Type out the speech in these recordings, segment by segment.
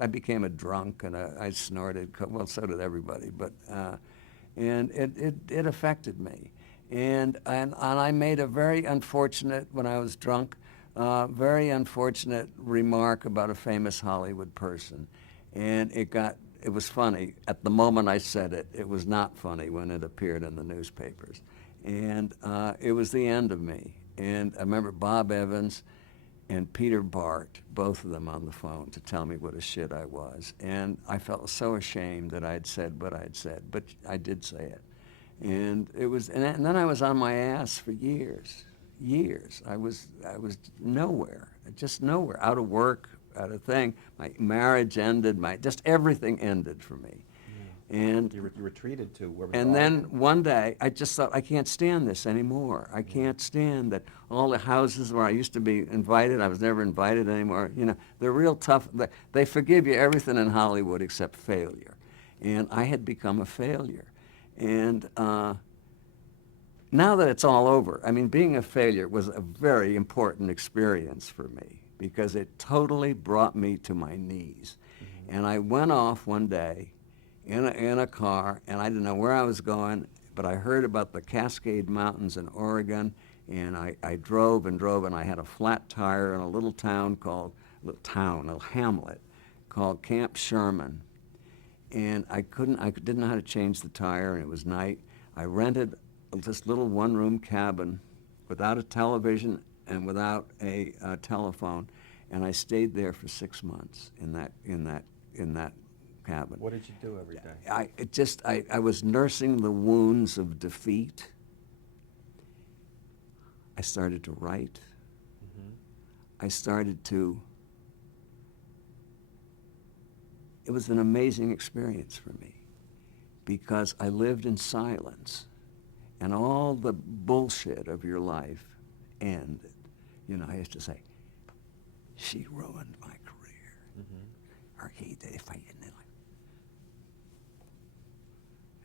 I became a drunk, and I snorted. Well, so did everybody, but and it affected me, and I made a very unfortunate, when I was drunk, very unfortunate remark about a famous Hollywood person, and it was funny at the moment I said it. It was not funny when it appeared in the newspapers, and it was the end of me. And I remember Bob Evans and Peter Bart, both of them on the phone to tell me what a shit I was. And I felt so ashamed that I'd said what I'd said, but I did say it. And and then I was on my ass for years. I was nowhere, just nowhere, out of work, out of thing. My marriage ended, just everything ended for me. And You retreated to where was and then Oregon? one day, I just thought, I can't stand this anymore. I can't stand that all the houses where I used to be invited, I was never invited anymore. You know, they're real tough. They forgive you everything in Hollywood except failure. And I had become a failure. And now that it's all over, I mean, being a failure was a very important experience for me because it totally brought me to my knees. And I went off one day in a car, and I didn't know where I was going, but I heard about the Cascade Mountains in Oregon, and I drove and drove, and I had a flat tire in a little town a hamlet called Camp Sherman. And I didn't know how to change the tire, and it was night. I rented this little one-room cabin without a television and without a telephone, and I stayed there for 6 months in that cabin. What did you do every day? I was nursing the wounds of defeat. I started to write. I started to. It was an amazing experience for me because I lived in silence, and all the bullshit of your life ended. You know, I used to say, she ruined my career, or he did if I didn't.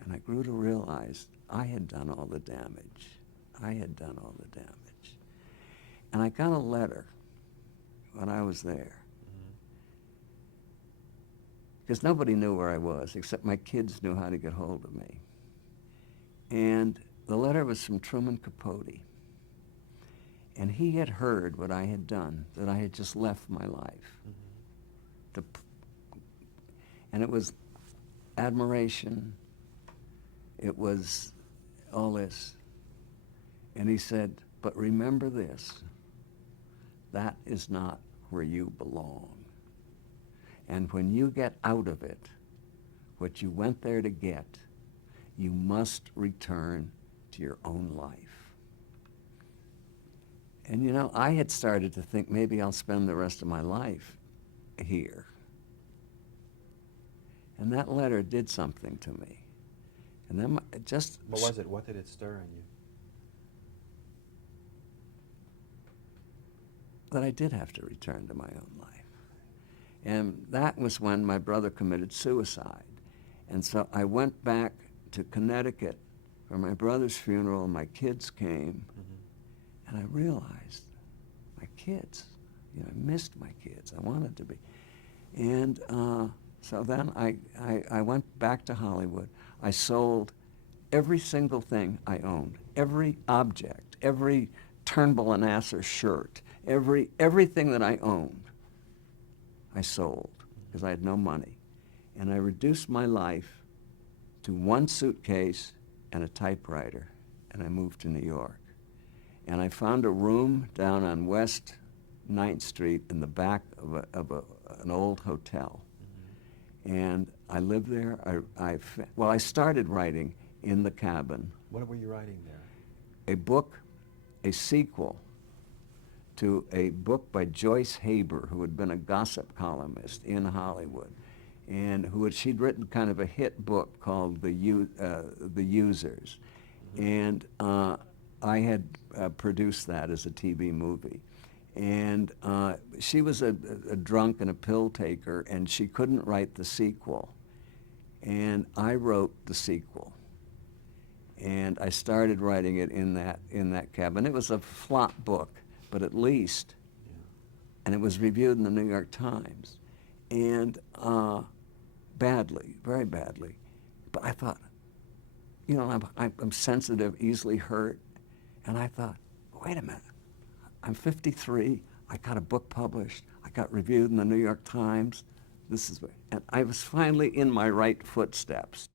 And I grew to realize I had done all the damage. And I got a letter when I was there. Because nobody knew where I was, except my kids knew how to get hold of me. And the letter was from Truman Capote. And he had heard what I had done, that I had just left my life. And it was admiration. It was all this. And he said, but remember this, that is not where you belong. And when you get out of it, what you went there to get, you must return to your own life. And you know, I had started to think maybe I'll spend the rest of my life here. And that letter did something to me. And then it just... What was it? What did it stir in you? That I did have to return to my own life. And that was when my brother committed suicide. And so I went back to Connecticut for my brother's funeral, and my kids came, and I realized my kids, you know, I missed my kids. I wanted to be. And so then I went back to Hollywood. I sold every single thing I owned, every object, every Turnbull and Nasser shirt, everything that I owned, I sold because I had no money. And I reduced my life to one suitcase and a typewriter, and I moved to New York. And I found a room down on West 9th Street in the back of an old hotel. And I lived there. I started writing in the cabin. What were you writing there? A book, a sequel to a book by Joyce Haber, who had been a gossip columnist in Hollywood, and she'd written kind of a hit book called The Users. And I had produced that as a TV movie. And she was a drunk and a pill taker, and she couldn't write the sequel. And I wrote the sequel. And I started writing it in that cabin. It was a flop book, but at least, and it was reviewed in the New York Times. and badly, very badly. But I thought, you know, I'm sensitive, easily hurt, and I thought, wait a minute, I'm 53, I got a book published, I got reviewed in the New York Times, and I was finally in my right footsteps.